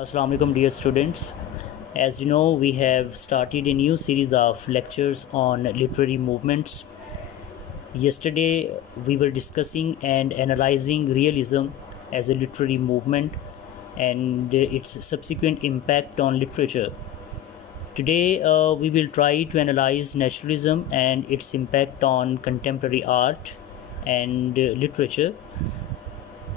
Assalamu alaikum dear students. As you know, we have started a new series of lectures on literary movements. Yesterday we were discussing and analyzing realism as a literary movement and its subsequent impact on literature. Today we will try to analyze naturalism and its impact on contemporary art and literature.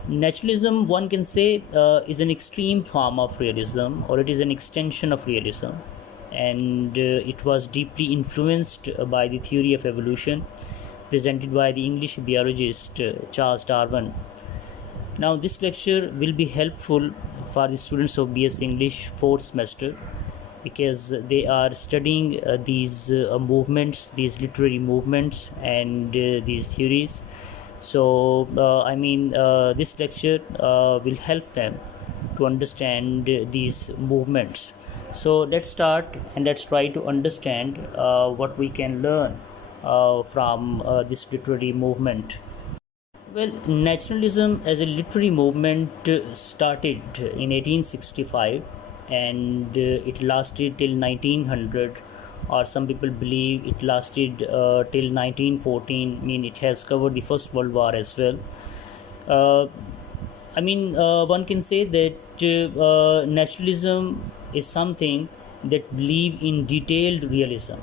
Naturalism, one can say, is an extreme form of realism, or it is an extension of realism, and it was deeply influenced by the theory of evolution presented by the English biologist Charles Darwin. Now, this lecture will be helpful for the students of BS English 4th semester because they are studying these movements, these literary movements, and these theories. So this lecture will help them to understand these movements. So let's start and let's try to understand what we can learn from this literary movement. Well, naturalism as a literary movement started in 1865 and it lasted till 1900, or some people believe it lasted till 1914. It has covered the First World War as well. One can say that naturalism is something that believe in detailed realism,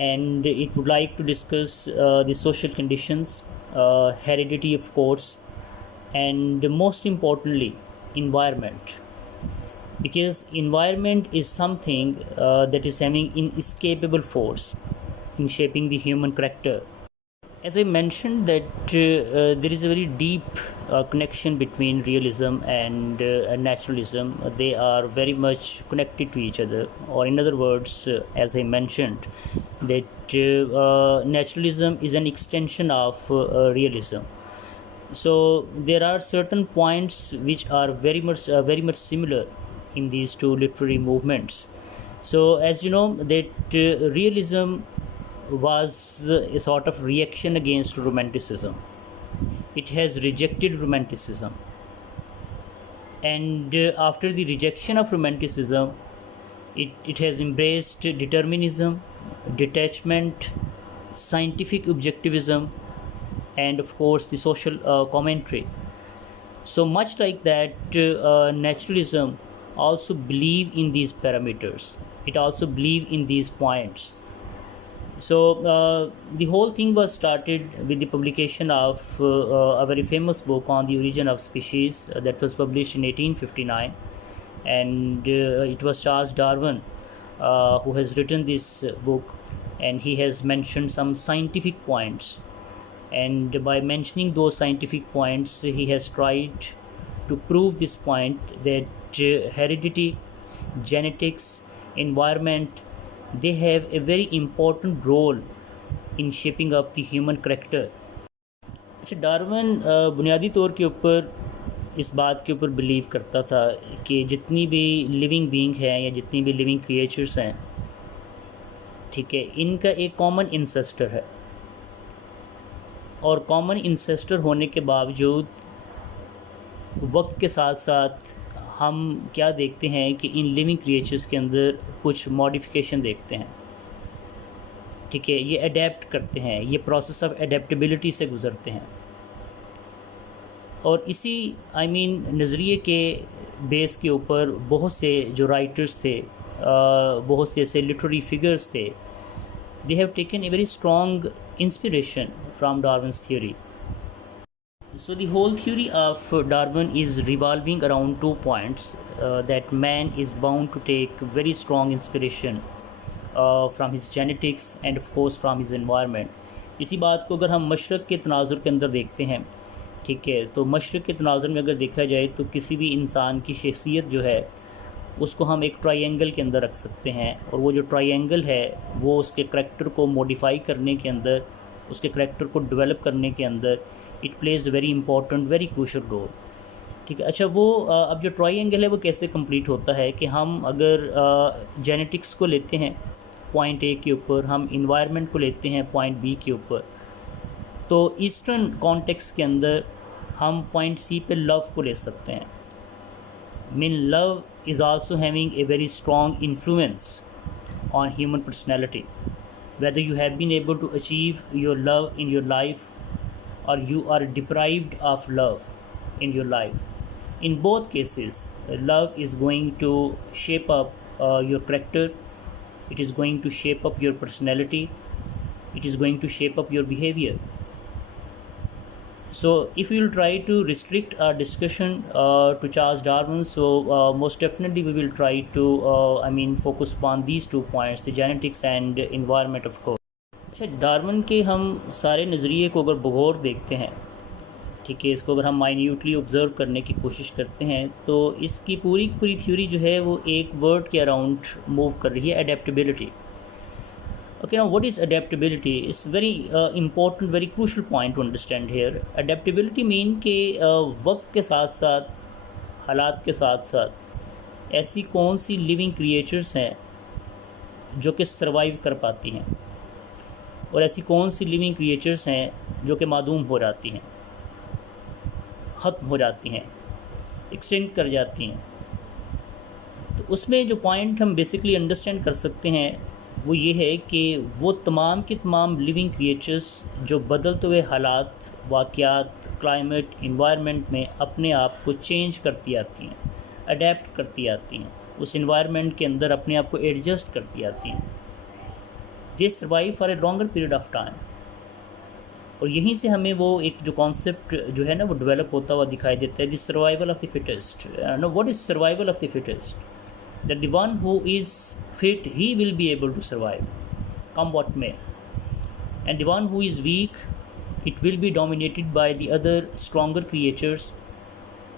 and it would like to discuss the social conditions, heredity of course, and most importantly environment, because environment is something that is having inescapable force in shaping the human character. As I mentioned that there is a very deep connection between realism and naturalism. They are very much connected to each other, or in other words, as I mentioned, that naturalism is an extension of realism. So there are certain points which are very much similar in these two literary movements. So as you know that realism was a sort of reaction against romanticism. It has rejected romanticism, and after the rejection of romanticism, it has embraced determinism, detachment, scientific objectivism, and of course the social commentary. So much like that, naturalism also believe in these parameters. It also believe in these points. So the whole thing was started with the publication of a very famous book on the origin of species that was published in 1859, and it was Charles Darwin who has written this book, and he has mentioned some scientific points, and by mentioning those scientific points he has tried to prove this point that heredity, genetics, environment, they have a very important role in shaping up the human character. अच्छा, Darwin बुनियादी तौर के ऊपर इस बात के ऊपर believe करता था कि जितनी भी लिविंग बीइंग हैं या जितनी भी लिविंग क्रिएचर्स हैं, ठीक है, इनका एक कॉमन इंसेस्टर है, और कॉमन इंसेस्टर होने के बावजूद वक्त के साथ साथ हम क्या देखते हैं कि इन लिविंग क्रिएचर्स के अंदर कुछ मॉडिफिकेशन देखते हैं, ठीक है, ये अडेप्ट करते हैं, ये प्रोसेस ऑफ एडेप्टेबिलिटी से गुज़रते हैं, और इसी नज़रिए के बेस के ऊपर बहुत से जो राइटर्स थे, बहुत से ऐसे लिटरेरी फिगर्स थे, they have taken a very strong inspiration from Darwin's theory. So the whole theory of Darwin is revolving around 2 points, that man is bound to take very strong inspiration from his genetics and of course from his environment. इसी बात को अगर हम मशरक़ के तनाज़ुर के अंदर देखते हैं, ठीक है, तो मशरक़ के तनाज़ुर में अगर देखा जाए तो किसी भी इंसान की शख्सियत जो है उसको हम एक ट्रायंगल के अंदर रख सकते हैं, और वो जो ट्रायंगल है वो उसके करैक्टर को मॉडिफाई करने के अंदर, उसके करैक्टर को डेवलप करने के अंदर it plays very important, very crucial role, ठीक है. अच्छा, वो अब जो ट्रायंगल है वो कैसे कंप्लीट होता है कि हम अगर जेनेटिक्स को लेते हैं पॉइंट ए के ऊपर, हम इन्वायरमेंट को लेते हैं पॉइंट बी के ऊपर, तो ईस्टर्न कॉन्टेक्स्ट के अंदर हम पॉइंट सी पे लव को ले सकते हैं. mean love is also having a very strong influence on human personality. Whether you have been able to achieve your love in your life or you are deprived of love in your life, in both cases love is going to shape up your character, it is going to shape up your personality, it is going to shape up your behavior. So if we will try to restrict our discussion to Charles Darwin, so most definitely we will try to focus upon these 2 points, the genetics and environment of course. अच्छा, Darwin के हम सारे नज़रिए को अगर बगौर देखते हैं, ठीक है, इसको अगर हम माइन्यूटली ऑब्ज़र्व करने की कोशिश करते हैं तो इसकी पूरी की पूरी थ्योरी जो है वो एक वर्ड के अराउंड मूव कर रही है, adaptability. Okay, now what is adaptability? It's very important, very crucial point to understand here. Adaptability mean कि वक्त के साथ साथ, हालात के साथ साथ ऐसी कौन सी लिविंग क्रिएचर्स हैं जो कि सर्वाइव कर पाती हैं और ऐसी कौन सी लिविंग क्रिएचर्स हैं जो कि मादूम हो जाती हैं, ख़त्म हो जाती हैं, एक्सटेंड कर जाती हैं. तो उसमें जो पॉइंट हम बेसिकली अंडरस्टैंड कर सकते हैं वो ये है कि वो तमाम की तमाम लिविंग क्रिएचर्स जो बदलते हुए हालात, वाक़यात, क्लाइमेट, इन्वायरमेंट में अपने आप को चेंज करती आती हैं, अडेप्ट करती आती हैं, उस इन्वायरमेंट के अंदर अपने आप को एडजस्ट करती आती हैं. दे survive for a longer period of time. और यहीं से हमें वो एक जो कॉन्सेप्ट जो है ना वो डेवलप होता हुआ दिखाई देता है, the survival of the fittest. No, what is survival of the fittest? That the one who is fit, he will be able to survive, come what may. And the one who is weak, it will be dominated by the other stronger creatures,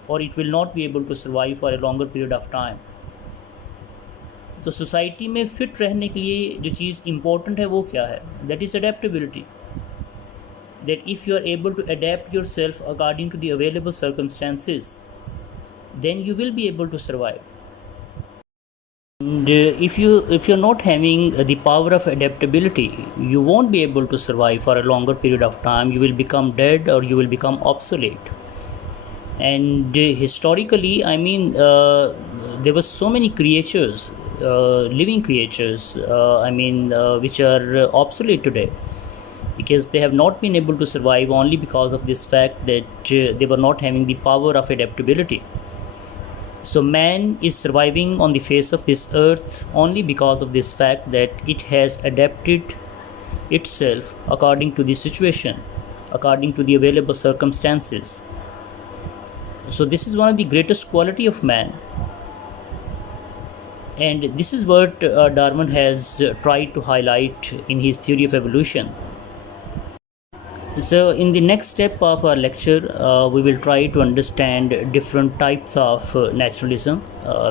or it will not be able to survive for a longer period of time. तो society में fit रहने के लिए जो चीज़ important है वो क्या है? That is adaptability. That if you are able to adapt yourself according to the available circumstances, then you will be able to survive. And if you're not having the power of adaptability, you won't be able to survive for a longer period of time. You will become dead or you will become obsolete. And historically, there were so many creatures, living creatures, which are obsolete today because they have not been able to survive only because of this fact that they were not having the power of adaptability. So man is surviving on the face of this earth only because of this fact that it has adapted itself according to the situation, according to the available circumstances. So this is one of the greatest quality of man. And this is what Darwin has tried to highlight in his theory of evolution. So in the next step of our lecture, we will try to understand different types of naturalism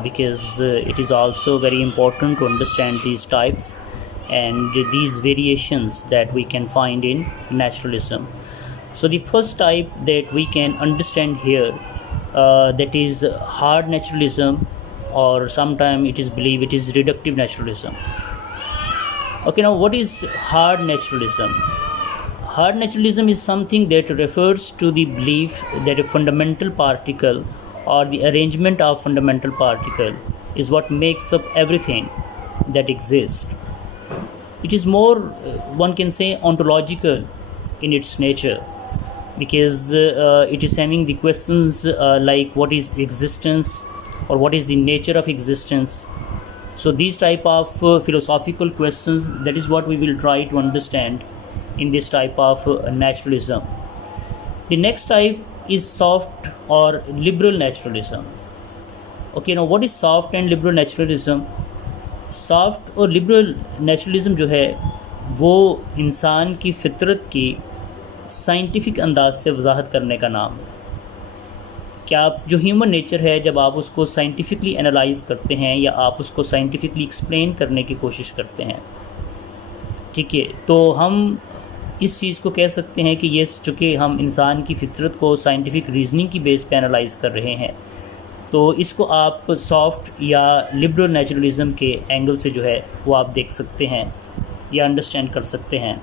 because it is also very important to understand these types and these variations that we can find in naturalism. So the first type that we can understand here, that is hard naturalism, or sometimes it is believed it is reductive naturalism. Okay, now what is hard naturalism? Hard naturalism is something that refers to the belief that a fundamental particle or the arrangement of fundamental particle is what makes up everything that exists. It is more, one can say, ontological in its nature because it is having the questions like what is existence or what is the nature of existence. So these type of philosophical questions, that is what we will try to understand in this type of naturalism. The next type is soft or liberal naturalism. Okay, now what is soft and liberal naturalism? Soft और liberal नेचुरलिज़म जो है वो इंसान की फितरत की scientific अंदाज से वजाहत करने का नाम है. क्या आप जो ह्यूमन नेचर है जब आप उसको साइंटिफिकली एनालाइज करते हैं या आप उसको साइंटिफिकली एक्सप्लेन करने की कोशिश करते हैं, ठीक है, तो हम इस चीज़ को कह सकते हैं कि ये चूँकि हम इंसान की फितरत को साइंटिफिक रीजनिंग की बेस पे एनालाइज कर रहे हैं, तो इसको आप सॉफ्ट या लिबरल नेचुरलिज़म के एंगल से जो है वो आप देख सकते हैं या अंडरस्टैंड कर सकते हैं.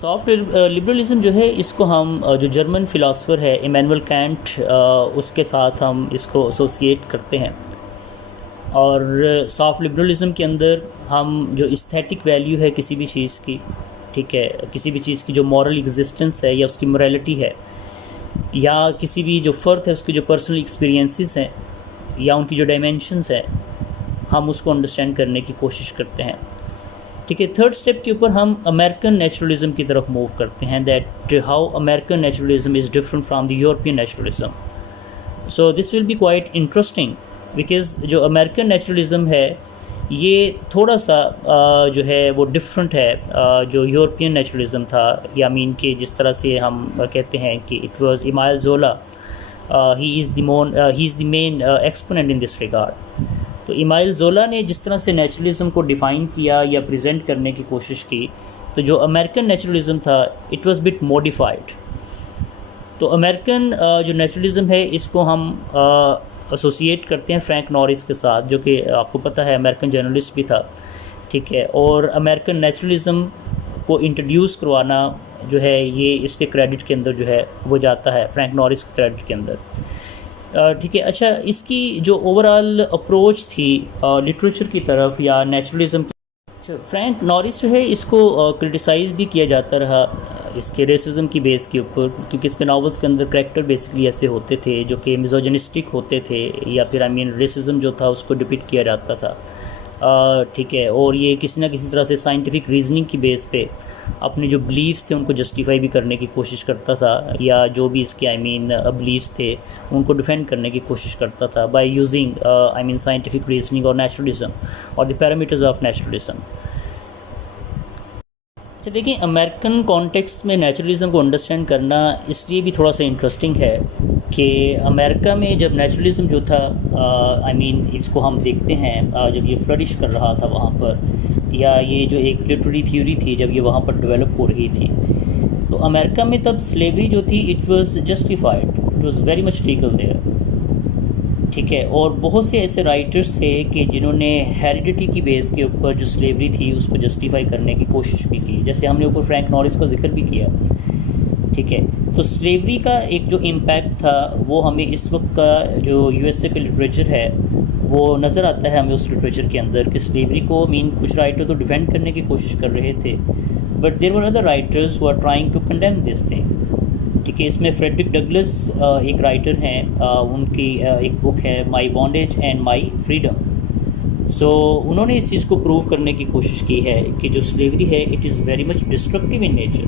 सॉफ्ट लिबरलिज़म जो है इसको हम जो जर्मन फ़िलासफ़र है इमैनुअल कैंट, उसके साथ हम इसको एसोसिएट करते हैं. اور سافٹ لبرلزم کے اندر ہم جو استھیٹک ویلیو ہے کسی بھی چیز کی، ٹھیک ہے، کسی بھی چیز کی جو مورل ایگزسٹنس ہے یا اس کی morality ہے، یا کسی بھی جو فرد ہے اس کے جو پرسنل ایکسپیرینسز ہیں یا ان کی جو ڈائمینشنس ہیں، ہم اس کو انڈرسٹینڈ کرنے کی کوشش کرتے ہیں. ٹھیک ہے، تھرڈ اسٹیپ کے اوپر ہم امریکن نیچرلزم کی طرف موو کرتے ہیں، that how American naturalism is different from the European naturalism. So this will be quite interesting because جو امریکن نیچرلزم ہے یہ تھوڑا سا جو ہے وہ ڈفرنٹ ہے جو یورپین نیچرلزم تھا، یا مین کہ جس طرح سے ہم کہتے ہیں کہ it was Emile Zola, he is the main exponent in this regard. تو ایمائل زولا نے جس طرح سے نیچرلزم کو ڈیفائن کیا یا پریزنٹ کرنے کی کوشش کی، تو جو امریکن نیچرلزم تھا اٹ واز بٹ موڈیفائڈ. تو امریکن جو نیچرلزم ہے اس کو ہم ایسوسیٹ کرتے ہیں فرینک نورس کے ساتھ، جو کہ آپ کو پتہ ہے امریکن جرنلسٹ بھی تھا، ٹھیک ہے. اور امریکن نیچرلزم کو انٹروڈیوس کروانا جو ہے یہ اس کے کریڈٹ کے اندر جو ہے وہ جاتا ہے، فرینک نورس کے کریڈٹ کے اندر. ٹھیک ہے. اچھا، اس کی جو اوور آل اپروچ تھی لٹریچر کی طرف یا نیچرلزم کی، فرینک نورس جو ہے اس کو کرٹیسائز بھی کیا جاتا رہا اس کے ریسزم کی بیس کے اوپر، کیونکہ اس کے ناولز کے اندر کریکٹر بیسکلی ایسے ہوتے تھے جو کہ میزوجنسٹک ہوتے تھے، یا پھر ریسزم جو تھا اس کو ڈپکٹ کیا جاتا تھا. ٹھیک ہے. اور یہ کسی نہ کسی طرح سے سائنٹیفک ریزننگ کی بیس پہ اپنے جو بلیفس تھے ان کو جسٹیفائی بھی کرنے کی کوشش کرتا تھا، یا جو بھی اس کے بلیفس تھے ان کو ڈیفینڈ کرنے کی کوشش کرتا تھا بائی یوزنگ سائنٹیفک ریزننگ اور نیچرلزم اور دی پیرامیٹرز آف نیچرلزم. اچھا دیکھیں، امریکن کانٹیکسٹ میں نیچرلزم کو انڈرسٹینڈ کرنا اس لیے بھی تھوڑا سا انٹرسٹنگ ہے کہ امریکہ میں جب نیچرلزم جو تھا اس کو ہم دیکھتے ہیں جب یہ فلرش کر رہا تھا وہاں پر، یا یہ جو ایک لٹریری تھیوری تھی جب یہ وہاں پر ڈیولپ ہو رہی تھی، تو امریکہ میں تب سلیوری جو تھی it was justified, it was very much legal there. ٹھیک ہے. اور بہت سے ایسے رائٹرز تھے کہ جنہوں نے ہیریڈیٹی کی بیس کے اوپر جو سلیوری تھی اس کو جسٹیفائی کرنے کی کوشش بھی کی، جیسے ہم نے اوپر فرینک نورس کا ذکر بھی کیا. ٹھیک ہے. تو سلیوری کا ایک جو امپیکٹ تھا وہ ہمیں اس وقت کا جو یو ایس اے کا لٹریچر ہے وہ نظر آتا ہے ہمیں اس لٹریچر کے اندر کہ سلیوری کو کچھ رائٹر تو ڈیفینڈ کرنے کی کوشش کر رہے تھے، but there were other writers who are trying to condemn this thing. ٹھیک ہے. اس میں فریڈرک ڈگلس ایک رائٹر ہیں، ان کی ایک بک ہے مائی بانڈیج اینڈ مائی فریڈم. سو انہوں نے اس چیز کو پروو کرنے کی کوشش کی ہے کہ جو سلیوری ہے it is very much destructive in nature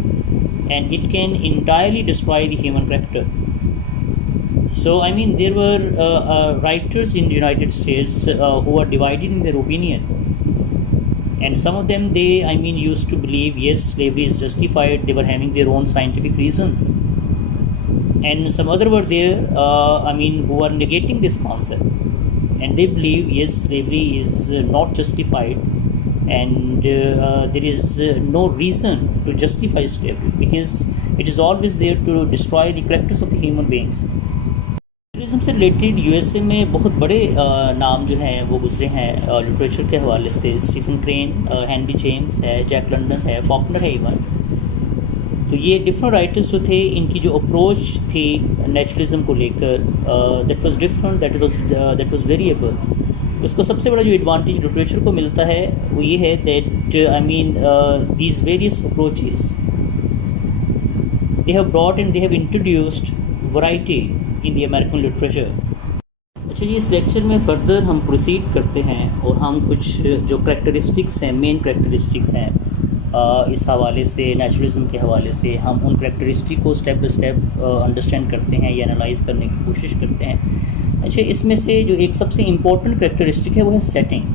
and it can entirely destroy the human character. So there were writers in the United States who are divided in their opinion, and some of them they used to believe yes, slavery is justified, they were having their own scientific reasons, and some other were there who are negating this concept and they believe yes, slavery is not justified, and there is no reason to justify slavery because it is always there to destroy the characters of the human beings. Tourism سے related U S A میں بہت بڑے نام جو ہیں وہ گزرے ہیں لٹریچر کے حوالے سے. اسٹیفن کرین، ہینری جیمس ہے، جیک لنڈن ہے، فاکنر ہے ایون. تو یہ ڈفرنٹ رائٹرس جو تھے ان کی جو اپروچ تھی نیچرلزم کو لے کر that was different, that was variable. اس کو سب سے بڑا جو ایڈوانٹیج لٹریچر کو ملتا ہے وہ یہ ہے that these various approaches they have brought and they have introduced variety in the American literature. اچھا جی، اس لیکچر میں فردر ہم پروسیڈ کرتے ہیں اور ہم کچھ جو کریکٹرسٹکس ہیں، مین کریکٹرسٹکس ہیں اس حوالے سے، نیچرلزم کے حوالے سے ہم ان کریکٹرسٹک کو اسٹیپ بائی اسٹیپ انڈرسٹینڈ کرتے ہیں یا انالائز کرنے کی کوشش کرتے ہیں. اچھا، اس میں سے جو ایک سب سے امپورٹنٹ کریکٹرسٹک ہے وہ ہے setting.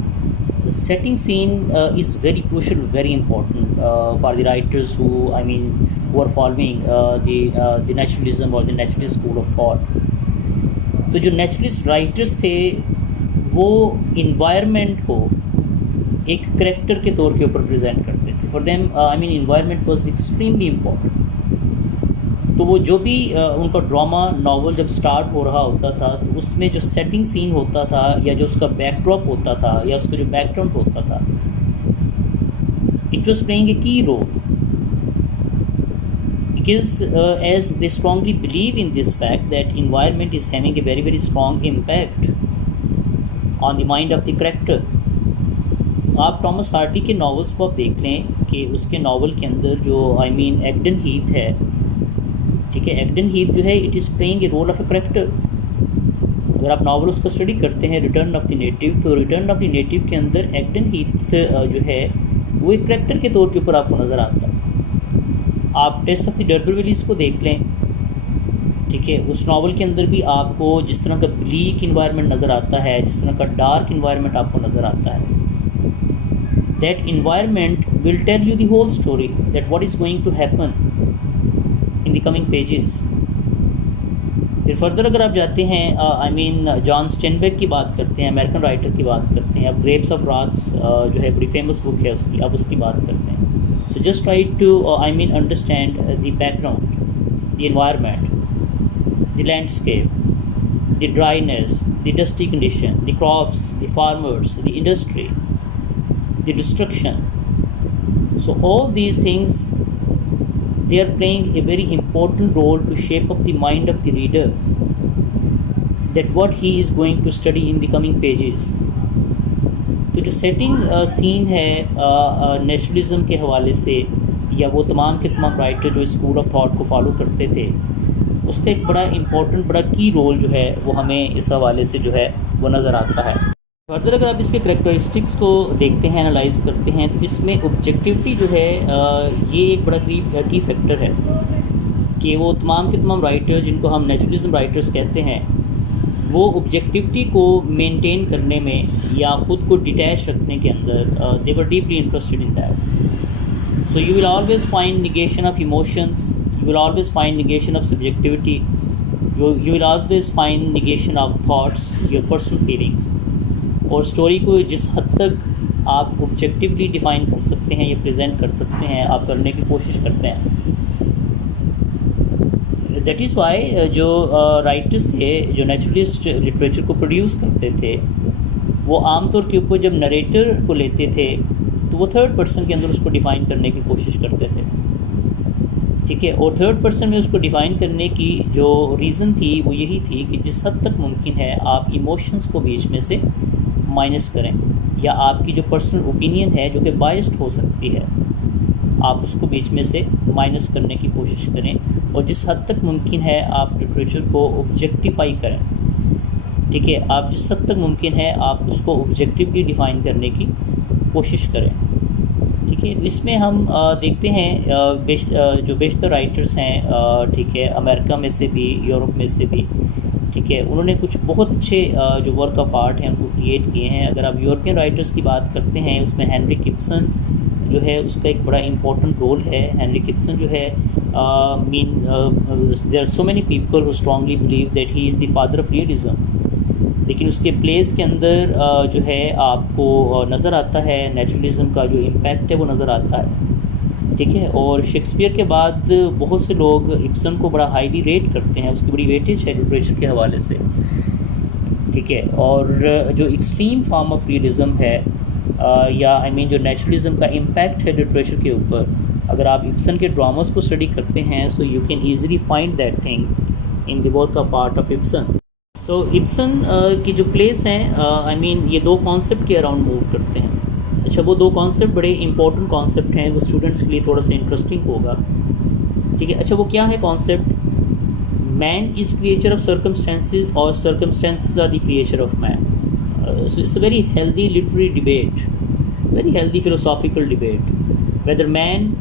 Setting scene is very crucial, very important for the writers who are following the naturalism or the naturalist school of thought. تو جو نیچرلسٹ رائٹرس تھے وہ انوائرمنٹ کو ایک کریکٹر کے طور کے اوپر پریزنٹ کرتے تھے. For them environment was extremely important. تو وہ جو بھی ان کا ڈراما ناول جب سٹارٹ ہو رہا ہوتا تھا تو اس میں جو سیٹنگ سین ہوتا تھا یا جو اس کا بیک ڈراپ ہوتا تھا یا اس کا جو بیک گراؤنڈ ہوتا تھا it was playing a key role because as they strongly believe in this fact that environment is having a very very strong impact on the mind of the character. آپ Thomas Hardy کے novels کو آپ دیکھ لیں کہ اس کے novel کے اندر جو ایگڈن ہیتھ ہے، ٹھیک ہے، ایگڈن ہیتھ جو ہے it is playing a role of a character. اگر آپ ناول اس کا اسٹڈی کرتے ہیں ریٹرن آف دی نیٹو، تو ریٹرن آف دی نیٹو کے اندر ایگڈن ہیتھ جو ہے وہ ایک کریکٹر کے طور کے اوپر آپ کو نظر آتا ہے. آپ ٹیسٹ آف دی ڈربرویلیز کو دیکھ لیں، ٹھیک ہے، اس ناول کے اندر بھی آپ کو جس طرح کا بلیک انوائرمنٹ نظر آتا ہے، جس طرح کا ڈارک انوائرمنٹ آپ کو نظر آتا ہے، that environment will tell you the whole story that what is going to happen in the coming pages. پھر فردر اگر آپ جاتے ہیں جان اسٹینبیک کی بات کرتے ہیں، امریکن رائٹر کی بات کرتے ہیں، اب گریپس آف راتس جو ہے بڑی فیمس بک ہے اس کی، اب اس کی بات کرتے ہیں. So just try to understand the background, the environment, the landscape, the dryness, the dusty condition, the crops, the farmers, the industry, the destruction. So all these things, they are playing a very important role to shape up the mind of the reader, that what he is going to study in the coming pages. تو جو setting سین ہے naturalism کے حوالے سے، یا وہ تمام کے تمام رائٹر جو اسکول آف تھاٹ کو فالو کرتے تھے، اس کا ایک بڑا امپورٹنٹ، بڑا کی رول جو ہے وہ ہمیں اس حوالے سے جو ہے وہ نظر آتا ہے. فردر اگر آپ اس کے کریکٹرسٹکس کو دیکھتے ہیں، انالائز کرتے ہیں، تو اس میں آبجیکٹیوٹی جو ہے یہ ایک بڑا کی فیکٹر ہے کہ وہ تمام کے تمام رائٹر جن کو ہم نیچرلزم رائٹرز کہتے ہیں، وہ آبجیکٹیوٹی کو مینٹین کرنے میں یا خود کو ڈیٹیچ رکھنے کے اندر they were deeply interested in that. So you will always find negation of emotions, you will always find negation of subjectivity, you will always find negation of thoughts, your personal feelings. اور story کو جس حد تک آپ objectively define کر سکتے ہیں یا پریزنٹ کر سکتے ہیں، آپ کرنے کی کوشش کرتے ہیں. دیٹ از وائی جو رائٹرس تھے جو نیچرلسٹ لٹریچر کو پروڈیوس کرتے تھے، وہ عام طور کے اوپر جب نریٹر کو لیتے تھے تو وہ تھرڈ پرسن کے اندر اس کو ڈیفائن کرنے کی کوشش کرتے تھے، ٹھیک ہے. اور تھرڈ پرسن میں اس کو ڈیفائن کرنے کی جو ریزن تھی وہ یہی تھی کہ جس حد تک ممکن ہے آپ ایموشنز کو بیچ میں سے مائنس کریں، یا آپ کی جو پرسنل اوپینین ہے جو کہ بائسڈ ہو سکتی ہے، آپ اس کو بیچ میں سے مائنس کرنے کی کوشش کریں، اور جس حد تک ممکن ہے آپ لٹریچر کو آبجیکٹیفائی کریں، ٹھیک ہے. آپ جس حد تک ممکن ہے آپ اس کو آبجیکٹیولی ڈیفائن کرنے کی کوشش کریں، ٹھیک ہے. اس میں ہم دیکھتے ہیں جو بیشتر رائٹرس ہیں، ٹھیک ہے، امریکہ میں سے بھی، یورپ میں سے بھی، ٹھیک ہے، انہوں نے کچھ بہت اچھے جو ورک آف آرٹ ہیں ان کو کریٹ کیے ہیں. اگر آپ یورپین رائٹرس کی بات کرتے ہیں، اس میں ہینری گبسن جو ہے اس کا ایک بڑا امپورٹنٹ رول ہے. ہینری گبسن جو ہے there are so many people who strongly believe that he is the father of realism, لیکن اس کے پلیس کے اندر جو ہے آپ کو نظر آتا ہے نیچرلزم کا جو امپیکٹ ہے وہ نظر آتا ہے، ٹھیک ہے. اور شیکسپیئر کے بعد بہت سے لوگ ابسن کو بڑا ہائیلی ریٹ کرتے ہیں، اس کی بڑی ویٹیج ہے لٹریچر کے حوالے سے، ٹھیک ہے. اور جو ایکسٹریم فارم آف ریئلزم ہے یا جو نیچرلزم کا امپیکٹ ہے لٹریچر کے اوپر، اگر آپ ابسن کے ڈراماز کو اسٹڈی کرتے ہیں، so you can easily find that thing in the work of art of Ibsen. So Ibsen کی جو پلیس ہیں یہ دو کانسیپٹ کے اراؤنڈ موو کرتے ہیں. اچھا، وہ دو کانسیپٹ بڑے امپورٹنٹ کانسیپٹ ہیں، وہ اسٹوڈنٹس کے لیے تھوڑا سا انٹرسٹنگ ہوگا، ٹھیک ہے. اچھا، وہ کیا ہے concept? Man is creature of circumstances اور circumstances are the creature of man. It's a very healthy literary debate, very healthy philosophical debate, whether man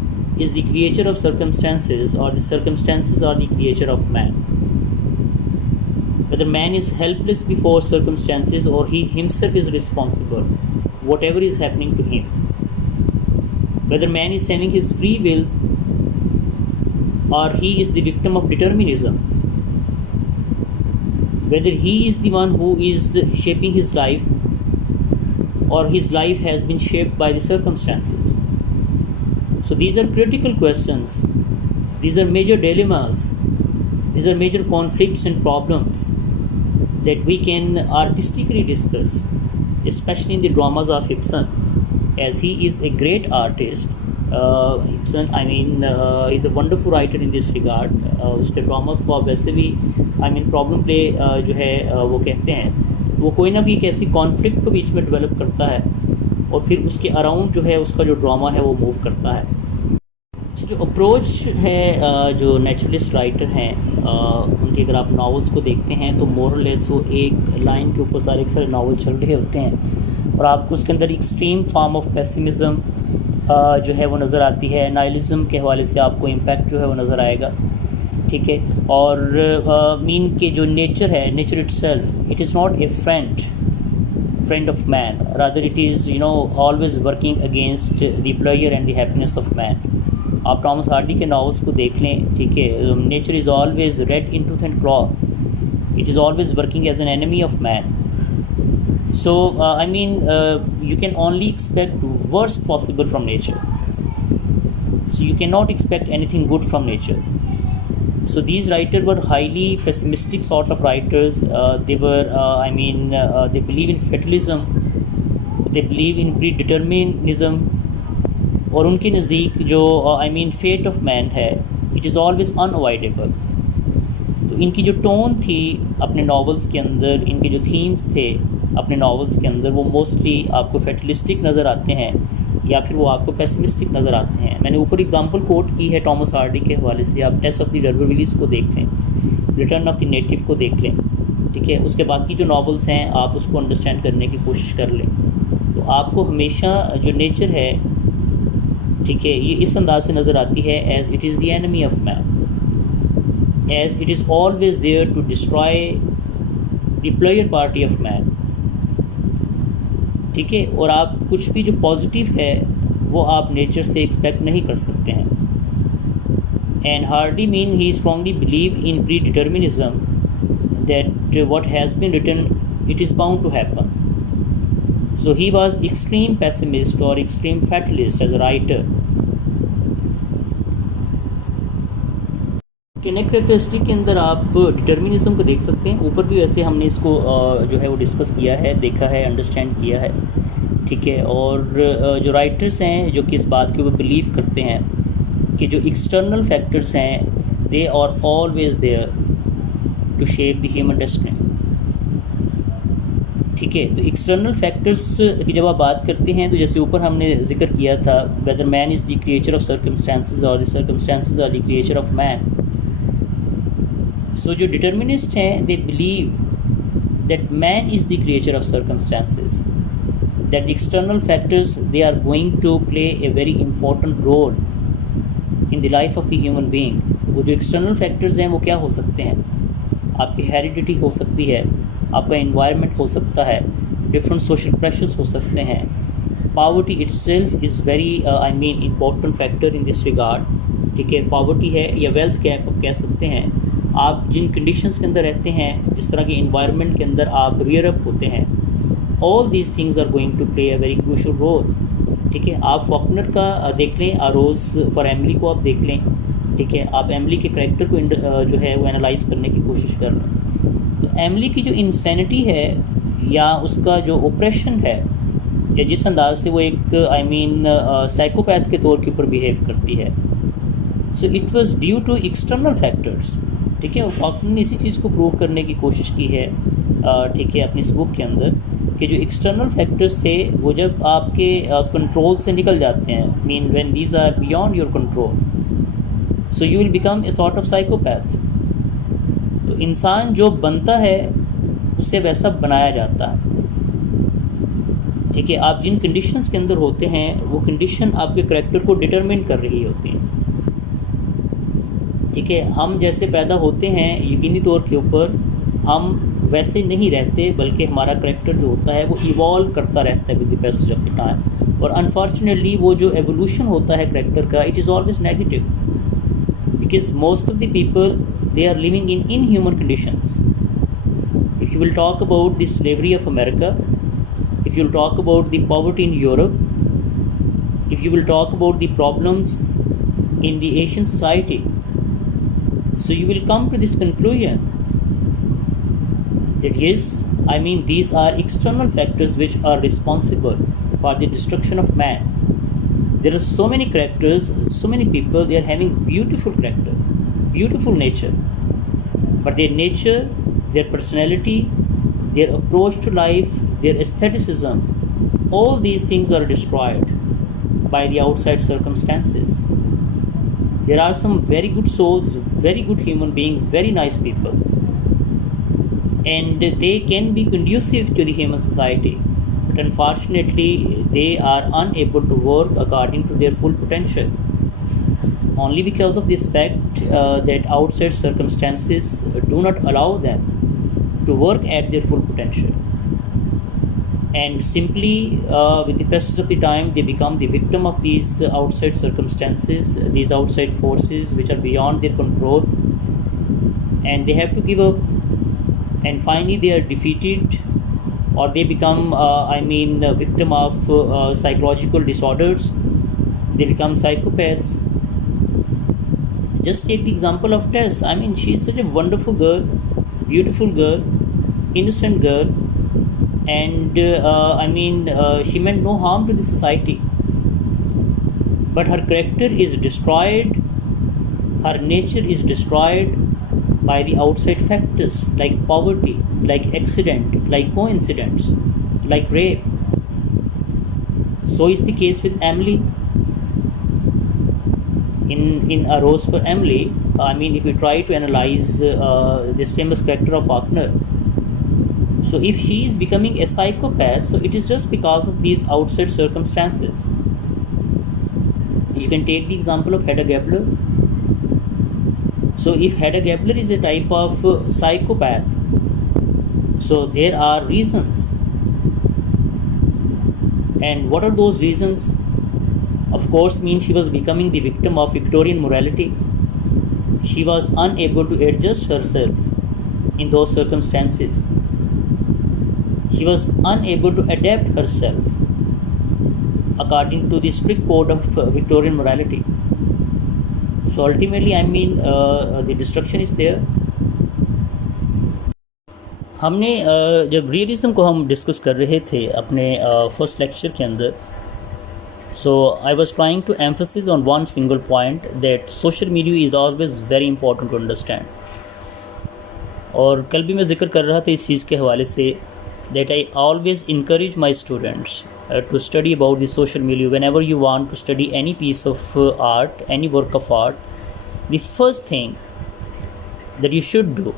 is the creature of circumstances اور the circumstances are the creature of man. Whether man is helpless before circumstances or he himself is responsible, whatever is happening to him. Whether man is having his free will or he is the victim of determinism. Whether he is the one who is shaping his life or his life has been shaped by the circumstances. So these are critical questions. These are major dilemmas. These are major conflicts and problems that we can artistically discuss, especially in the dramas of Ibsen, as he is a great artist. Ibsen is a wonderful writer in this regard. اس کے dramas کو آپ ویسے بھی problem پلے جو ہے وہ کہتے ہیں، وہ کوئی نہ کوئی ایک ایسی کانفلکٹ کو بیچ میں ڈیولپ کرتا ہے اور پھر اس کے اراؤنڈ جو ہے اس کا جو ڈرامہ ہے وہ موو کرتا ہے. جو اپروچ ہے جو نیچرلسٹ رائٹر ہیں ان کے اگر آپ ناولس کو دیکھتے ہیں تو مورلیس وہ ایک لائن کے اوپر سارے ناول چل رہے ہوتے ہیں اور آپ کو اس کے اندر ایکسٹریم فارم آف پیسمزم جو ہے وہ نظر آتی ہے. نائلزم کے حوالے سے آپ کو امپیکٹ جو ہے وہ نظر آئے گا, ٹھیک ہے. اور مین کے جو نیچر ہے, nature it self, it is not a friend of man, rather it is always working against the pleasure and the happiness of man. آپ ٹامس ہارڈی کے ناولس کو دیکھ لیں, ٹھیک ہے. Nature is always red in tooth and claw, it is always working as an enemy of man. So I mean you can only expect worst possible from nature, so you cannot expect anything good from nature. So these writers were highly pessimistic sort of writers. They were they believe in fatalism, they believe in predeterminism. اور ان کے نزدیک جو fate of man ہے, it is always unavoidable. تو ان کی جو tone تھی اپنے ناولس کے اندر, ان کے جو تھیمز تھے اپنے ناولس کے اندر, وہ موسٹلی آپ کو فیٹلسٹک نظر آتے ہیں یا پھر وہ آپ کو پیسمسٹک نظر آتے ہیں. میں نے اوپر اگزامپل کوٹ کی ہے ٹامس ہارڈی کے حوالے سے, آپ ٹیسٹ آف دی ڈربرویلیز کو دیکھ لیں, ریٹرن آف دی نیٹو کو دیکھ لیں, ٹھیک ہے. اس کے باقی جو ناولس ہیں آپ اس کو انڈرسٹینڈ کرنے کی کوشش کر لیں, تو آپ کو ہمیشہ جو نیچر ہے, ٹھیک ہے, یہ اس انداز سے نظر آتی ہے as it is the enemy of man, as it is always there to destroy the player party of man, ٹھیک ہے. اور آپ کچھ بھی جو پازیٹیو ہے وہ آپ نیچر سے ایکسپیکٹ نہیں کر سکتے ہیں. And Hardy he strongly believe in predeterminism that what has been written it is bound to happen. So he was extreme pessimist or extreme fatalist as a writer. Characteristic کے اندر آپ determinism کو دیکھ سکتے ہیں. اوپر بھی ویسے ہم نے اس کو جو ہے وہ ڈسکس کیا ہے, دیکھا ہے, انڈرسٹینڈ کیا ہے, ٹھیک ہے. اور جو رائٹرس ہیں جو کہ اس بات کے اوپر بلیو کرتے ہیں کہ جو ایکسٹرنل فیکٹرز ہیں they are always there to shape the human destiny, ٹھیک ہے. تو ایکسٹرنل فیکٹرز کی جب آپ بات کرتے ہیں تو جیسے اوپر ہم نے ذکر کیا تھا, whether man is the creature of circumstances اور the circumstances are the creature of man. So جو ڈٹرمنسٹ ہیں they believe that man is the creature of circumstances, that the external factors they are going to play a very important role in the life of the human being. وہ جو external factors ہیں وہ کیا ہو سکتے ہیں, آپ کی heredity ہو سکتی ہے, آپ کا انوائرمنٹ ہو سکتا ہے, ڈفرینٹ سوشل پریشرز ہو سکتے ہیں. Poverty it self is very important factor in this regard, ٹھیک ہے. پاورٹی ہے یا ویلتھ گیپ آپ کہہ سکتے ہیں. آپ جن کنڈیشنز کے اندر رہتے ہیں, جس طرح کے انوائرمنٹ کے اندر آپ ریئر اپ ہوتے ہیں, all these things are going to play a very crucial role, ٹھیک ہے. آپ فاکنر کا دیکھ لیں, روز فار ایملی کو آپ دیکھ لیں, ٹھیک ہے. آپ ایملی کے کریکٹر کو جو ہے وہ انالائز کرنے کی کوشش کر لیں. تو ایملی کی جو انسینٹی ہے یا اس کا جو اوپریشن ہے یا جس انداز سے وہ ایک سائیکوپیتھ کے طور کے اوپر بیہیو کرتی ہے, so it was due to external factors, ٹھیک ہے. اور فاکنر نے اسی چیز کو پروو کرنے کی کوشش کی ہے, ٹھیک ہے, اپنی اس بک کے اندر, کہ جو ایکسٹرنل فیکٹرز تھے وہ جب آپ کے کنٹرول سے نکل جاتے ہیں, when these are beyond your control, so you will become a sort of psychopath. تو انسان جو بنتا ہے اسے ویسا بنایا جاتا ہے, ٹھیک ہے. آپ جن کنڈیشنز کے اندر ہوتے ہیں وہ کنڈیشن آپ کے کریکٹر کو ڈٹرمن کر رہی ہوتی ہیں, ٹھیک ہے. ہم جیسے پیدا ہوتے ہیں یقینی طور کے اوپر ہم ویسے نہیں رہتے, بلکہ ہمارا کریکٹر جو ہوتا ہے وہ ایوالو کرتا رہتا ہے with the passage of the time. اور انفارچونیٹلی وہ جو ایوولوشن ہوتا ہے کریکٹر کا, it is always negative, because most of the people they are living in inhuman conditions. If you will talk about the slavery of America, if you will talk about the poverty in Europe, if you will talk about the problems in the Asian society, so you will come to this conclusion that yes, these are external factors which are responsible for the destruction of man. There are so many characters, so many people, they are having beautiful character, beautiful nature, but their nature, their personality, their approach to life, their aestheticism, all these things are destroyed by the outside circumstances. There are some very good souls, very good human beings, very nice people, and they can be conducive to the human society, but unfortunately they are unable to work according to their full potential, only because of this fact that outside circumstances do not allow them to work at their full potential. And simply with the passage of the time, they become the victim of these outside circumstances, these outside forces which are beyond their control, and they have to give up, and finally they are defeated, or they become a victim of psychological disorders. They become psychopaths. Just take the example of Tess. I mean, she is such a wonderful girl, beautiful girl, innocent girl, and she meant no harm to the society. But her character is destroyed, her nature is destroyed by the outside factors like poverty, like accident, like coincidence, like rape. So is the case with Emily. In A Rose for Emily, if you try to analyze this famous character of Wagner, so if she is becoming a psychopath, so it is just because of these outside circumstances. You can take the example of Hedda Gabler. So if Hedda Gabler is a type of psychopath, so there are reasons. And what are those reasons? Of course, means she was becoming the victim of Victorian morality. She was unable to adjust herself in those circumstances. She was unable to adapt herself according to the strict code of Victorian morality. So ultimately, the destruction is there. हमने जब realism को हम discuss कर रहे थे अपने first lecture के अंदर, so I was trying to emphasize on one single point, that social milieu is always very important to understand. और कल भी मैं जिक्र कर रहा था इस चीज़ के हवाले से, that I always encourage my students to study about the social milieu. Whenever you want to study any piece of art, any work of art, the first thing that you should do,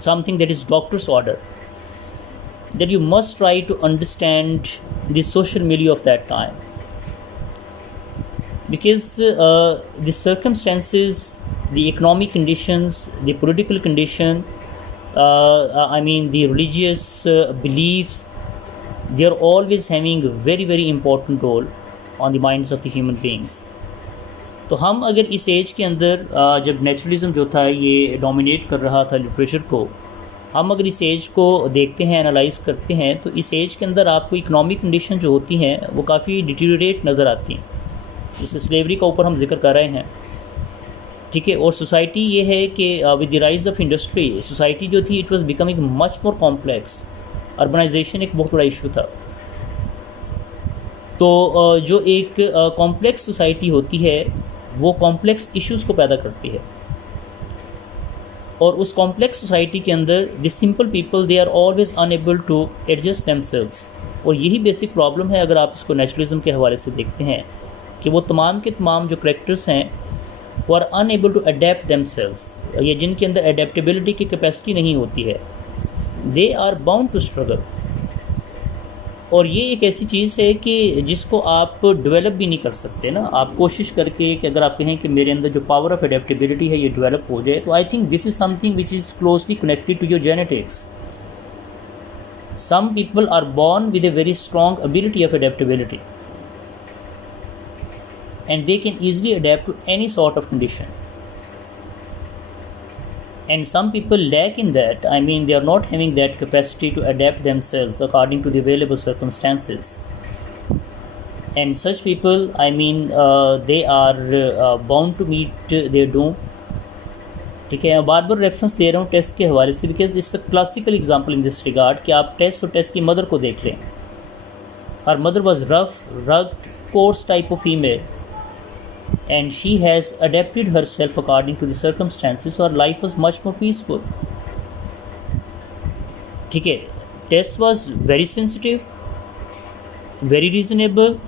something that is doctor's order, that you must try to understand the social milieu of that time. Because the circumstances, the economic conditions, the political condition, the religious beliefs, they are always having a very very important role on the minds of the human beings. तो हम अगर इस as के अंदर जब naturalism जो था ये डोमिनेट कर रहा था लिटरेचर को, हम अगर इस एज को देखते हैं, एनालाइज करते हैं, तो इस एज के अंदर आपको इकोनॉमिक कंडीशन जो होती हैं वो काफ़ी डिटीरियोरेट नज़र आती हैं. जैसे स्लेवरी का ऊपर हम जिक्र कर रहे हैं, ठीक है. और सोसाइटी ये है कि with the rise of industry, society जो थी it was becoming much more complex. Urbanisation एक बहुत बड़ा इशू था. तो जो एक कॉम्प्लेक्स सोसाइटी होती है वो कॉम्प्लेक्स इश्यूज़ को पैदा करती है, और उस कॉम्प्लेक्स सोसाइटी के अंदर the simple people they are always unable to adjust themselves. और यही बेसिक प्रॉब्लम है अगर आप इसको नेचुरलिज्म के हवाले से देखते हैं, कि वो तमाम के तमाम जो करेक्टर्स हैं वो are unable to adapt themselves. ये जिनके अंदर अडेप्टेबिलिटी की कैपेसिटी नहीं होती है, they are bound to struggle. और ये एक ऐसी चीज़ है कि जिसको आप डेवलप भी नहीं कर सकते ना. आप कोशिश करके कि अगर आप कहें कि मेरे अंदर जो पावर ऑफ अडेप्टेबिलिटी है ये डेवलप हो जाए, तो I think this is something which is closely connected to your genetics. Some people are born with a very strong ability of adaptability, and they can easily adapt to any sort of condition. And some people lack in that. They are not having that capacity to adapt themselves according to the available circumstances. And such people, they are bound to meet their doom. ठीक है. बार बार reference दे रहा हूँ test के हवाले से, because it's a classical example in this regard, कि आप test और टेस्ट की मदर को देख लें. Her mother was rough, rugged, course type of female, and she has adapted herself according to the circumstances, so her life was much more peaceful. ठीक है. Tess was very sensitive, very reasonable.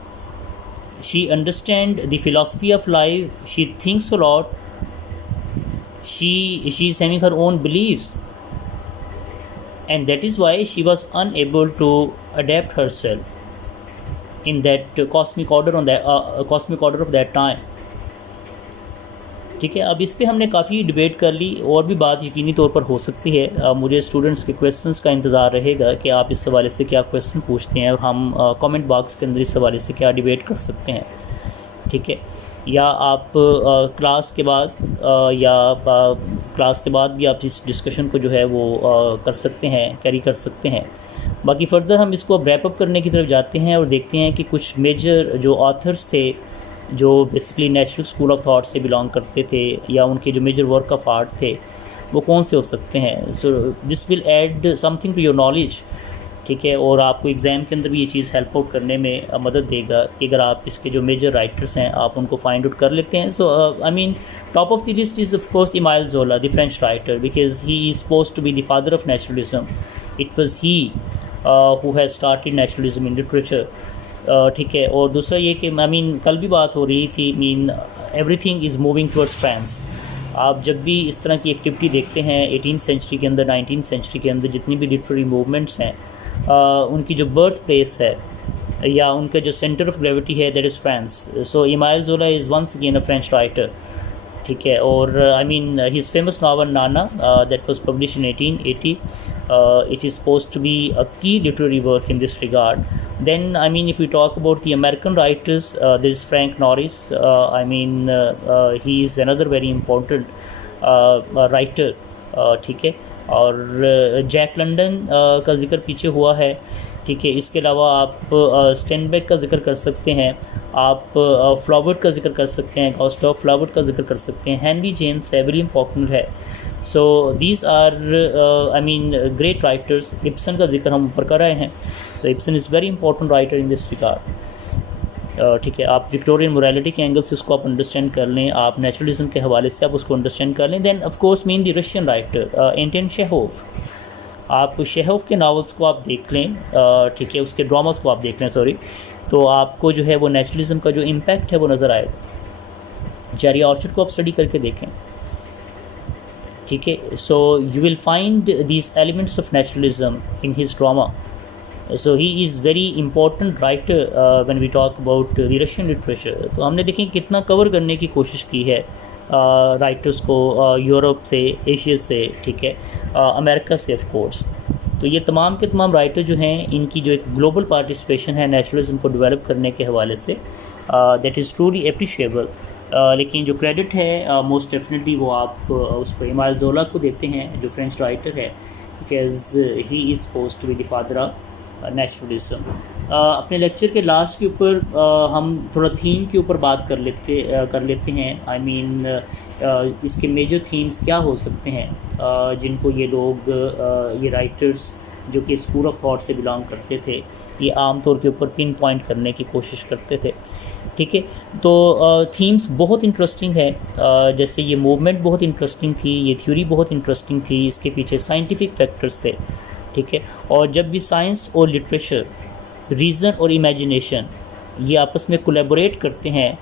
She understands the philosophy of life. She thinks a lot. She's having her own beliefs, and that is why she was unable to adapt herself in that cosmic order of that time. ٹھیک ہے. اب اس پہ ہم نے کافی debate کر لی. اور بھی بات یقینی طور پر ہو سکتی ہے. مجھے اسٹوڈنٹس کے کویسچنس کا انتظار رہے گا کہ آپ اس حوالے سے کیا کویسچن پوچھتے ہیں اور ہم کامنٹ باکس کے اندر اس حوالے سے کیا ڈبیٹ کر سکتے ہیں. ٹھیک ہے. یا آپ کلاس کے بعد بھی آپ اس ڈسکشن کو جو ہے وہ کر سکتے ہیں, کیری کر سکتے ہیں. باقی فردر ہم اس کو اب ریپ اپ کرنے کی طرف جاتے ہیں اور دیکھتے ہیں کہ کچھ میجر جو آتھرس تھے جو basically natural school of thought سے بلانگ کرتے تھے, یا ان کے جو میجر ورک آف آرٹ تھے وہ کون سے ہو سکتے ہیں. So this will add something to your knowledge. ٹھیک ہے. اور آپ کو ایگزام کے اندر بھی یہ چیز ہیلپ آؤٹ کرنے میں مدد دے گا کہ اگر آپ اس کے جو میجر رائٹرس ہیں آپ ان کو فائنڈ آؤٹ کر لیتے ہیں. So I mean top of the list is of course Emile Zola, the French writer, because he is suppose to be the father of naturalism. It was he who has started naturalism in literature. ٹھیک ہے. اور دوسرا یہ کہ کل بھی بات ہو رہی تھی, every thing is moving towards France. آپ جب بھی اس طرح کی ایکٹیویٹی دیکھتے ہیں 18 سینچری کے اندر, 19 سینچری کے اندر جتنی بھی لٹریری موومنٹس ہیں, ان کی جو برتھ پلیس ہے یا ان کا جو سینٹر آف گریوٹی ہے, that is France. So Emile Zola is once again a French writer. ٹھیک ہے. اور his famous novel Nana that was publish in 1880. It is supposed to be a key literary work in this regard. Then if we talk about the American writers, there is Frank Norris. He is another very important writer. ٹھیک ہے. اور Jack London کا ذکر پیچھے ہوا ہے. ٹھیک ہے. اس کے علاوہ آپ اسٹینبیک کا ذکر کر سکتے ہیں, آپ فلاورٹ کا ذکر کر سکتے ہیں, گاسٹاف فلاورٹ کا ذکر کر سکتے ہیں, ہینری جیمس ہے, ولیم فاکنر ہے. So these are great writers. Ibsen کا ذکر ہم اوپر کر رہے ہیں. تو Ibsen is very important writer in this regard. ٹھیک ہے. آپ وکٹورین موریلٹی کے اینگل سے اس کو آپ انڈرسٹینڈ کر لیں, آپ نیچرلزم کے حوالے سے آپ اس کو انڈرسٹینڈ کر لیں. Then of course the Russian writer Anton Chekhov. آپ چیخوف کے ناولس کو آپ دیکھ لیں. ٹھیک ہے. اس کے ڈراماز کو آپ دیکھ لیں, تو آپ کو جو ہے وہ نیچرلزم کا جو امپیکٹ ہے وہ نظر آئے. چیری آرچرڈ کو آپ اسٹڈی کر کے دیکھیں. ٹھیک ہے. So you will find these elements of naturalism in his drama. So he is very important writer when we talk about the Russian literature. تو ہم نے دیکھیں کتنا کور کرنے کی کوشش کی ہے رائٹرس کو, یورپ سے, ایشیا سے, ٹھیک ہے, امریکہ سے آف کورس. تو یہ تمام کے تمام رائٹر جو ہیں ان کی جو ایک گلوبل پارٹیسپیشن ہے نیچرلزم کو ڈیولپ کرنے کے حوالے سے, دیٹ از ٹرولی اپریشیبل. لیکن جو کریڈٹ ہے موسٹ ڈیفینیٹلی وہ آپ اس کو ایمائل زولا کو دیتے ہیں, جو فرینچ رائٹر ہے, because he is suppose to be the father of naturalism. اپنے لیکچر کے لاسٹ کے اوپر ہم تھوڑا تھیم کے اوپر بات کر لیتے ہیں. اس کے میجر تھیمز کیا ہو سکتے ہیں جن کو یہ لوگ, یہ رائٹرز جو کہ اسکول آف تھاٹ سے بلانگ کرتے تھے, یہ عام طور کے اوپر پن پوائنٹ کرنے کی کوشش کرتے تھے. ٹھیک ہے. تو تھیمز بہت انٹرسٹنگ ہے. جیسے یہ موومنٹ بہت انٹرسٹنگ تھی, یہ تھیوری بہت انٹرسٹنگ تھی, اس کے پیچھے سائنٹیفک فیکٹرز تھے. ٹھیک ہے. اور جب بھی سائنس اور لٹریچر, ریزن اور امیجنیشن یہ آپس میں کولیبوریٹ کرتے ہیں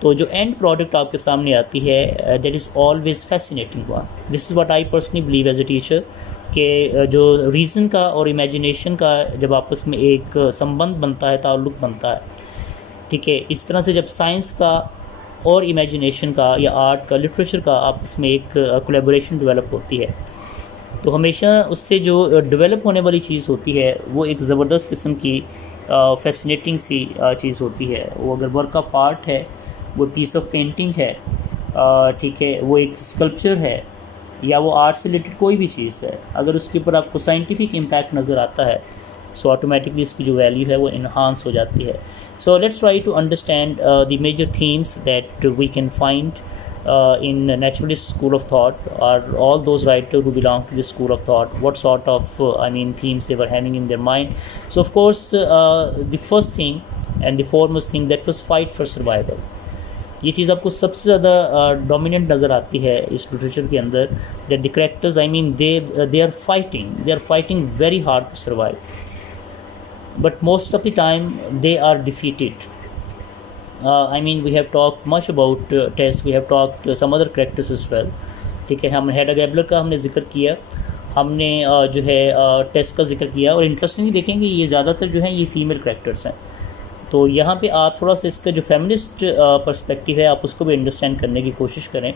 تو جو اینڈ پروڈکٹ آپ کے سامنے آتی ہے that is always fascinating one. This is what I personally believe as a teacher, کہ جو ریزن کا اور امیجنیشن کا جب آپس میں ایک سمبند بنتا ہے, تعلق بنتا ہے, ٹھیک ہے, اس طرح سے جب سائنس کا اور امیجنیشن کا یا آرٹ کا, لٹریچر کا آپس میں ایک کولیبوریشن ڈیولپ ہوتی ہے, تو ہمیشہ اس سے جو ڈیولپ ہونے والی چیز ہوتی ہے وہ ایک زبردست قسم کی فیسنیٹنگ سی چیز ہوتی ہے. وہ اگر ورک آف آرٹ ہے, وہ پیس آف پینٹنگ ہے, ٹھیک ہے, وہ ایک اسکلپچر ہے, یا وہ آرٹ سے ریلیٹڈ کوئی بھی چیز ہے, اگر اس کے اوپر آپ کو سائنٹیفک امپیکٹ نظر آتا ہے سو آٹومیٹکلی اس کی جو ویلیو ہے وہ انہانس ہو جاتی ہے. So let's try to understand the major themes that we can find in naturalist school of thought, or all those writers who belong to this school of thought, what sort of themes they were having in their mind. So of course the first thing and the foremost thing, that was fight for survival. ये चीज़ आपको सबसे ज़्यादा dominant नज़र आती है इस literature के अंदर, that the characters I mean they are fighting very hard to survive, but most of the time they are defeated. I mean, we have talked much about Tess, we have talked some other characters as well. ठीक है, हम हेडा Gabler का हमने जिक्र किया, हमने जो है टेस का जिक्र किया, और इंटरेस्टिंगली देखेंगे ये ज़्यादातर जो है ये फीमेल करेक्टर्स हैं. तो यहाँ पे आप थोड़ा सा इसका जो फेमिनिस्ट पर्सपेक्टिव है आप उसको भी अंडरस्टैंड करने की कोशिश करें.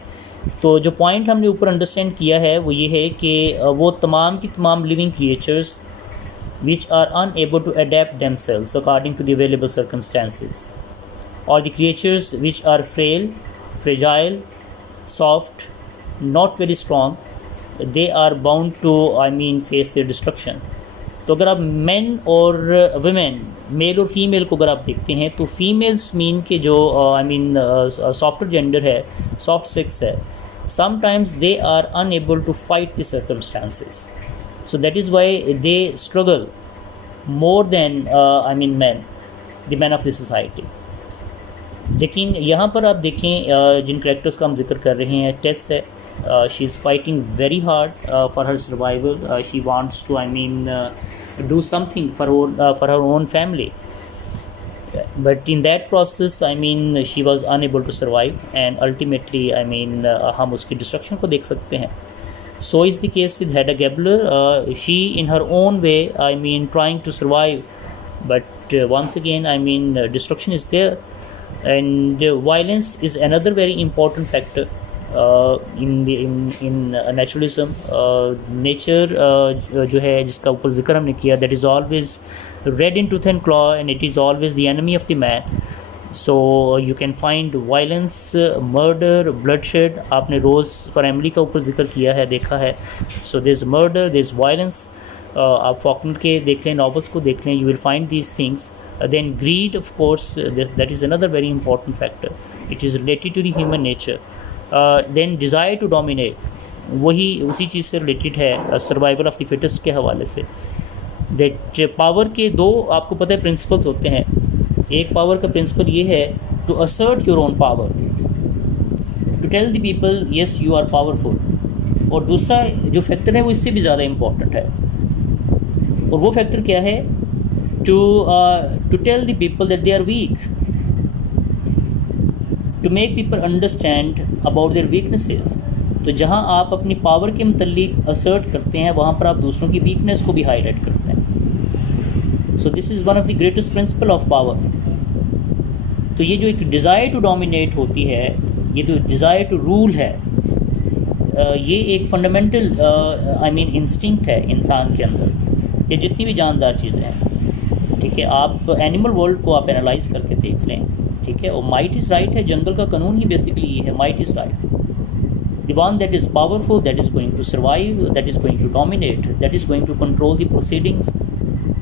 तो जो पॉइंट हमने ऊपर अंडरस्टैंड किया है वो ये है कि वो तमाम की तमाम living creatures which are unable to adapt themselves according to the available circumstances, or the creatures which are frail, fragile, soft, not very strong, they are bound to face their destruction. तो अगर आप men और women, mail और female को अगर आप देखते हैं तो फीमेल्स मीन के जो सॉफ्टर जेंडर है, सॉफ्ट सेक्स है, sometimes they are unable to fight the circumstances, so that is why they struggle more than men, the men of the society. लेकिन यहाँ पर आप देखें जिन करेक्टर्स का हम जिक्र कर रहे हैं, टेस है, she is fighting very hard for her survival, she wants to do something for her own family, but in that process she was unable to survive, and ultimately हम उसकी डिस्ट्रक्शन को देख सकते हैं. So is the case with Hedda Gabler, she in her own way trying to survive, but once again destruction is there. And violence is another very important factor in naturalism. Nature जो है जिसका ऊपर जिक्र हमने किया, that is always red in tooth and claw, and it is always the enemy of the man. So you can find violence, murder, bloodshed. आपने रोज़ family का ऊपर जिक्र किया है, देखा है. So there is murder, there is violence. आप Faulkner के देख लें, नॉवेल्स को देख लें, you will find these things. Then greed, of course, that is another very important factor. It is related to the human nature. Then desire to dominate, वही उसी चीज़ से रिलेटेड है, सर्वाइवल ऑफ द फिटेस्ट के हवाले से. That power के दो आपको पता है प्रिंसिपल्स होते हैं. एक पावर का प्रिंसिपल ये है to assert your own power, to tell the people yes you are powerful. और दूसरा जो फैक्टर है वो इससे भी ज़्यादा इम्पॉर्टेंट है, और वो फैक्टर क्या है? to tell the people that they are weak, to make people understand about their weaknesses. तो जहाँ आप अपनी पावर के मुतल्लिक असर्ट करते हैं वहाँ पर आप दूसरों की वीकनेस को भी हाईलाइट करते हैं. So this is one of the greatest principle of power. तो ये जो एक डिज़ायर टू डोमिनेट होती है, ये जो डिज़ायर टू रूल है, ये एक फंडामेंटल इंस्टिंक्ट है इंसान के अंदर. ये जितनी भी जानदार चीज़ें हैं, ठीक है, आप एनिमल वर्ल्ड को आप एनालाइज करके देख लें, ठीक है, और माइट इज़ राइट है, जंगल का कानून ही बेसिकली ये है, might is right. The one that is powerful, that is going to survive, that is going to dominate, that is going to control the proceedings.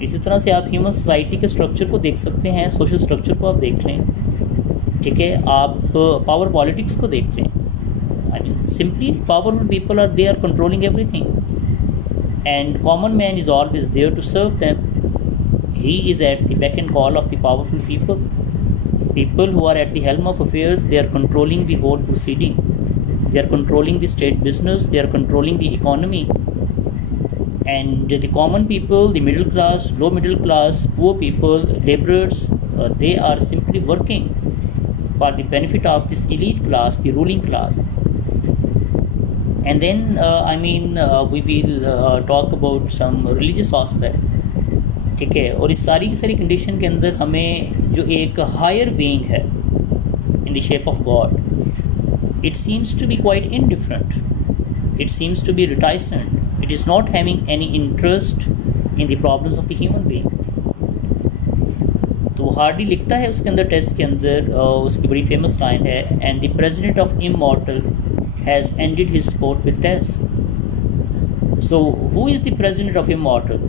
इसी तरह से आप ह्यूमन सोसाइटी के स्ट्रक्चर को देख सकते हैं, सोशल स्ट्रक्चर को आप देख लें, ठीक है, आप पावर पॉलिटिक्स को देख लें. Simply powerful people are they are controlling everything, and common man is always there to serve them. He is at the beck and call of the powerful people. People who are at the helm of affairs, they are controlling the whole proceeding. They are controlling the state business, they are controlling the economy. And the common people, the middle class, low middle class, poor people, laborers, they are simply working for the benefit of this elite class, the ruling class. And then, we will talk about some religious aspect. ठीक है, और इस सारी की सारी condition के अंदर हमें जो एक हायर बीइंग है in the shape of God, it seems to be quite indifferent, it seems to be reticent, it is not having any interest in the problems of the human being. तो Hardy लिखता है उसके अंदर, Tess के अंदर उसकी बड़ी famous line है, and the president of immortal has ended his sport with Tess. So who is the president of immortal?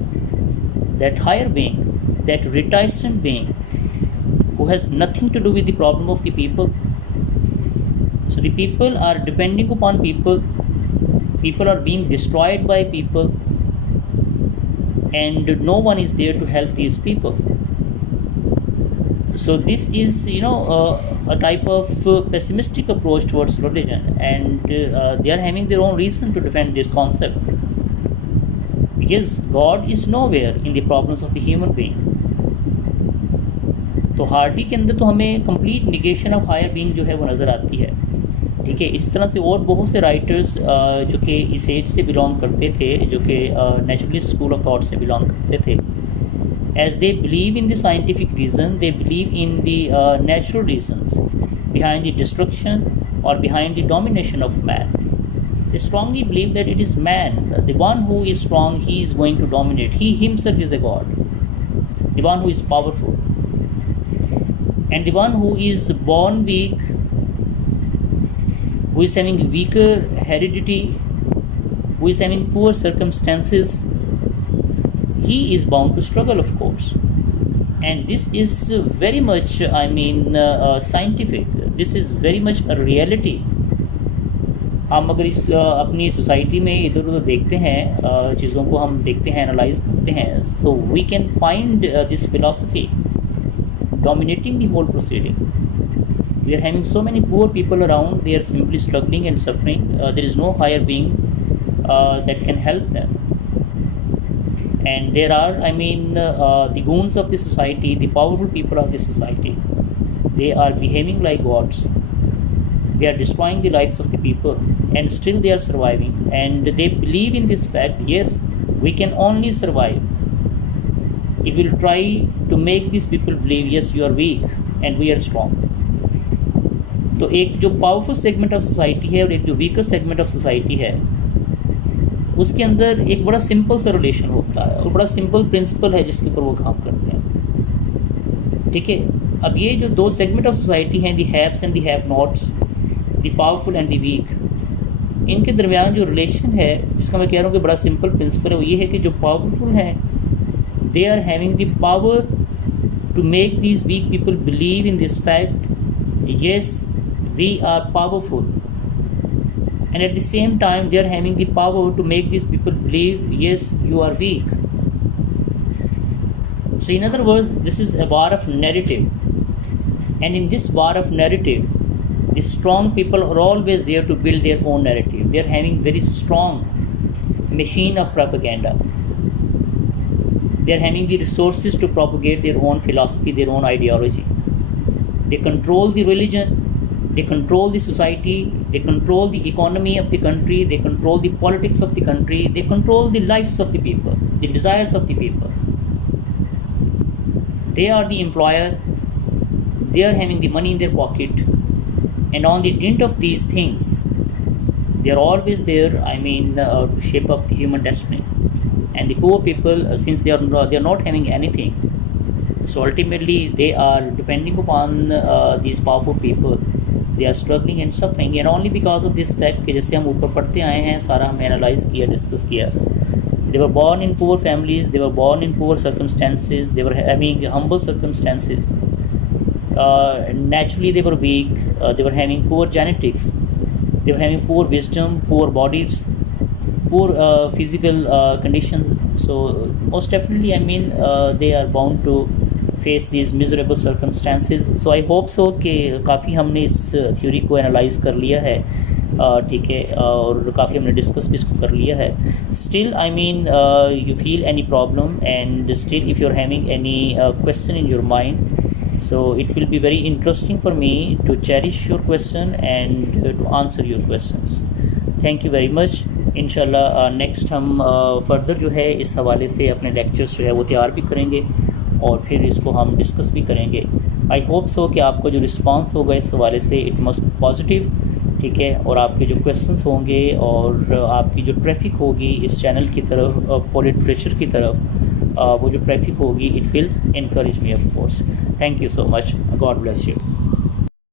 That higher being, that reticent being who has nothing to do with the problem of the people. So the people are depending upon people, people are being destroyed by people, and no one is there to help these people. So this is a type of pessimistic approach towards religion, and they are having their own reason to defend this concept, because God is nowhere in the problems of the human being. तो Hardy के अंदर तो हमें complete negation of higher being जो है वो नज़र आती है, ठीक है। इस तरह से और बहुत से राइटर्स जो कि इस एज से बिलोंग करते थे, जो कि नेचुरलिस्ट स्कूल ऑफ थॉट से बिलोंग करते थे, as they believe in the scientific reason, they believe in the natural reasons behind the destruction or behind the domination of man. They strongly believe that it is man, the one who is strong, he is going to dominate. He himself is a god, the one who is powerful. And the one who is born weak, who is having weaker heredity, who is having poor circumstances, he is bound to struggle, of course. And this is very much, scientific. This is very much a reality. हम अगर इस अपनी society में इधर उधर देखते हैं, चीज़ों को हम देखते हैं, एनालाइज करते हैं, so we can find this philosophy dominating the whole proceeding. We are having so many poor people around, they are simply struggling and suffering. There is no higher being that can help them. And there are, the goons of the society, the powerful people of the society, they are behaving like gods. They are destroying the lives of the people, and still they are surviving. And they believe in this fact, yes, we can only survive if we will try to make these people believe, yes, you are weak and we are strong. तो एक जो powerful segment of society है और एक जो weaker segment of society है, उसके अंदर एक बड़ा सिंपल सा रिलेशन होता है और बड़ा सिंपल प्रिंसिपल है जिसके ऊपर वो काम करते हैं, ठीक है। अब ये जो दो सेगमेंट ऑफ सोसाइटी हैं, the haves and the have nots, the powerful and the weak, इनके दरमियान जो रिलेशन है, जिसका मैं कह रहा हूँ कि बड़ा सिंपल प्रिंसिपल है, वो ये है कि जो पावरफुल हैं, they are having the power to make these weak people believe in this fact, yes, we are powerful, and at the same time they are having the power to make these people believe, yes, you are weak. So in other words, this is a war of narrative, and in this war of narrative, the strong people are always there to build their own narrative. They are having very strong machine of propaganda. They are having the resources to propagate their own philosophy, their own ideology. They control the religion, they control the society, they control the economy of the country, they control the politics of the country, they control the lives of the people, the desires of the people. They are the employer, they are having the money in their pocket, and on the dint of these things, they are always there, to shape up the human destiny. And the poor people, since they are not having anything, so ultimately they are depending upon these powerful people. They are struggling and suffering, and only because of this fact कि जैसे हम ऊपर पढ़ते आए हैं, सारा हमने analyse किया, डिस्कस किया. They were born in poor families, they were born in poor circumstances, they were having humble circumstances. Naturally they were weak, they were having poor genetics, they were having poor wisdom, poor bodies, poor physical conditions. So most definitely they are bound to face these miserable circumstances. So I hope so कि काफ़ी हमने इस theory को analyse कर लिया है, ठीक है, और काफ़ी हमने डिस्कस भी इसको कर लिया है. Still you feel any problem, and still if you're having any question in your mind, so it will be very interesting for me to cherish your question and to answer your questions. Thank you very much. इंशाल्लाह next हम further जो है इस हवाले से अपने lectures जो है वो तैयार भी करेंगे और फिर इसको हम डिस्कस भी करेंगे. आई होप सो कि आपको जो रिस्पांस होगा इस हवाले से इट मस्ट पॉजिटिव, ठीक है, और आपके जो क्वेश्चंस होंगे और आपकी जो ट्रैफिक होगी इस चैनल की तरफ और लिटरेचर की तरफ, वो जो ट्रैफिक होगी, it will encourage me of course. Thank you so much. God bless you.